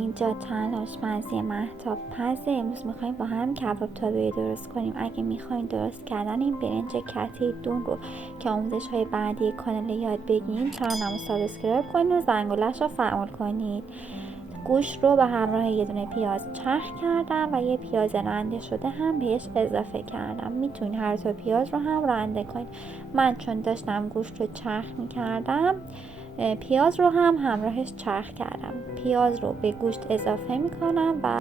اینجا تلاش مزه مهتاب پزه. امروز میخوایم با هم کباب تابه‌ای درست کنیم. اگه میخواین درست کردن این برنج کته دون رو که آموزش های بعدی کانال یاد بگیرین، کانالمو سابسکرایب کنید و زنگولش رو فعال کنید. گوشت رو به همراه یه دونه پیاز چرخ کردم و یه پیاز رنده شده هم بهش اضافه کردم. میتونید هر تا پیاز رو هم رنده کنید. من چون داشتم گوشت رو چرخ میکردم، پیاز رو هم همراهش چرخ کردم. پیاز رو به گوشت اضافه میکنم و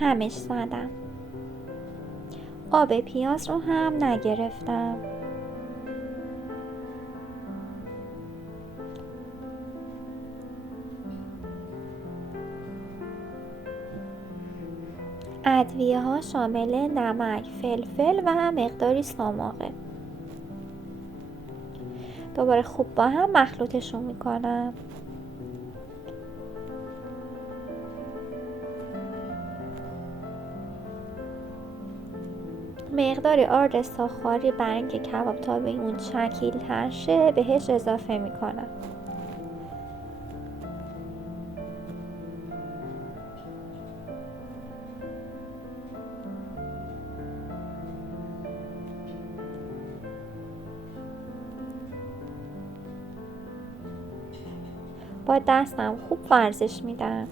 همش زدم. آب پیاز رو هم نگرفتم. ادویه ها شامل نمک، فلفل و مقداری سماقه. دوباره خوب با هم مخلوطشون میکنم. مقداری آرد ساخاری برای اینکه کباب تابه‌ای اون شکیل تر شه بهش اضافه میکنم. با دستم خوب ورزش میدم.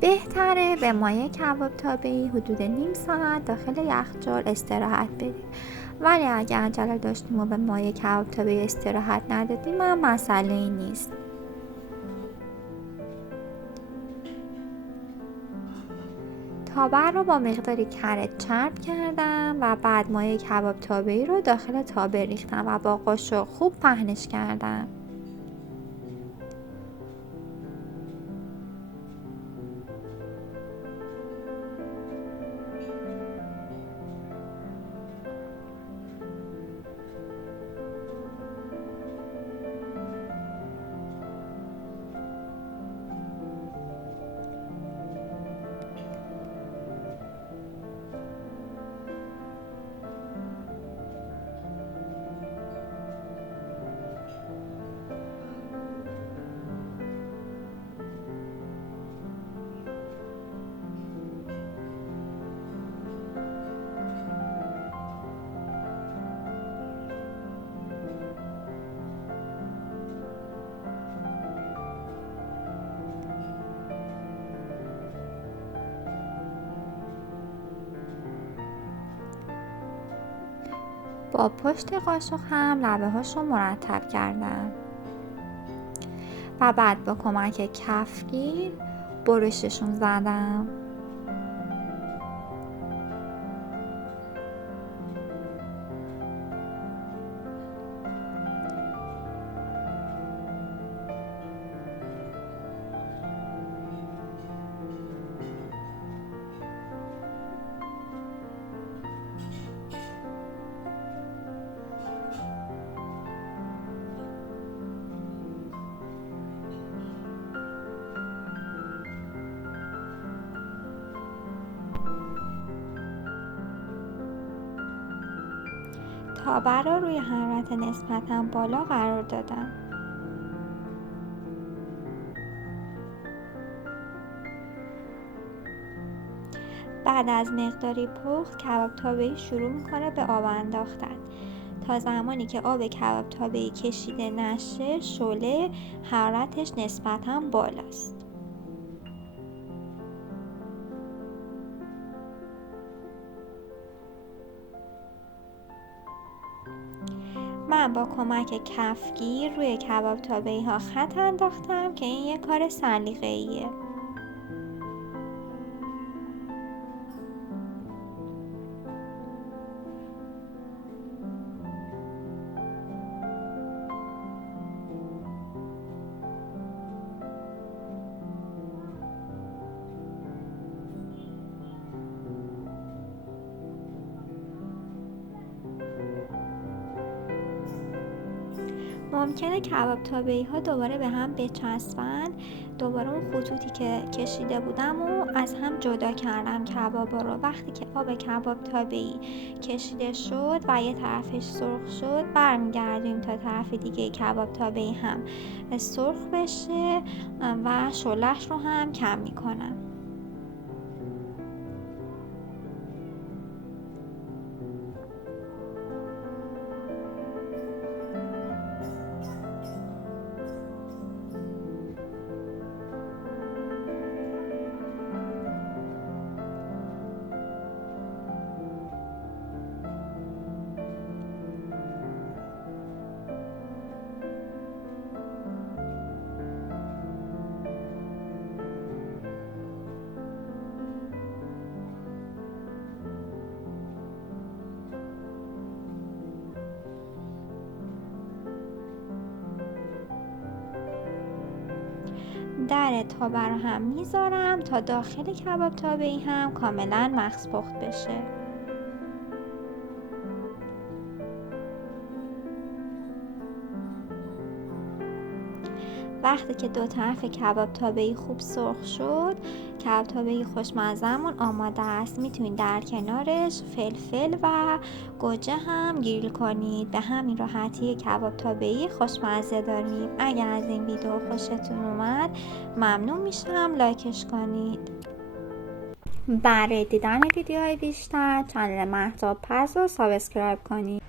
بهتره به مایه کباب تابه‌ای حدود نیم ساعت داخل یخچال استراحت بدید. ولی اگه عجله داشتیم و به مایه کباب تابه‌ای استراحت ندادیم هم مسئله ای نیست. تابه رو با مقداری کره چرب کردم و بعد مایه کباب تابه‌ای رو داخل تابه ریختم و با قاشق خوب پهنش کردم. با پشت قاشق هم لبه هاشو مرتب کردم و بعد با کمک کفگیر برششون زدم. تابه رو روی حرارت نسبتاً بالا قرار دادم. بعد از مقداری پخت کباب تابه‌ای شروع میکنه به آب انداختن. تا زمانی که آب کباب تابه‌ای کشیده نشه شعله حرارتش نسبتاً بالاست. من با کمک کفگیر روی کباب تابه‌ای ها خط انداختم که این یه کار سلیقه‌ایه. ممکنه کباب تابه‌ای ها دوباره به هم بچسبن. دوباره اون خطوطی که کشیده بودم و از هم جدا کردم کبابا رو. وقتی که آب کباب تابه‌ای کشیده شد و یه طرفش سرخ شد، برمیگردیم تا طرف دیگه کباب تابه‌ای هم سرخ بشه و شعله‌اش رو هم کم میکنم. در تابه رو هم میذارم تا داخل کباب تابه‌ای هم کاملا مغز پخت بشه. وقتی که دو طرف کباب تابه‌ای خوب سرخ شد، کباب تابه‌ای خوشمزه‌مون آماده است. میتونید در کنارش فلفل و گوجه هم گریل کنید. به همین راحتی کباب تابه‌ای خوشمزه داریم. اگر از این ویدیو خوشتون اومد ممنون میشم لایکش کنید. برای دیدن ویدیوهای بیشتر کانال مهتاب پز رو سابسکرایب کنید.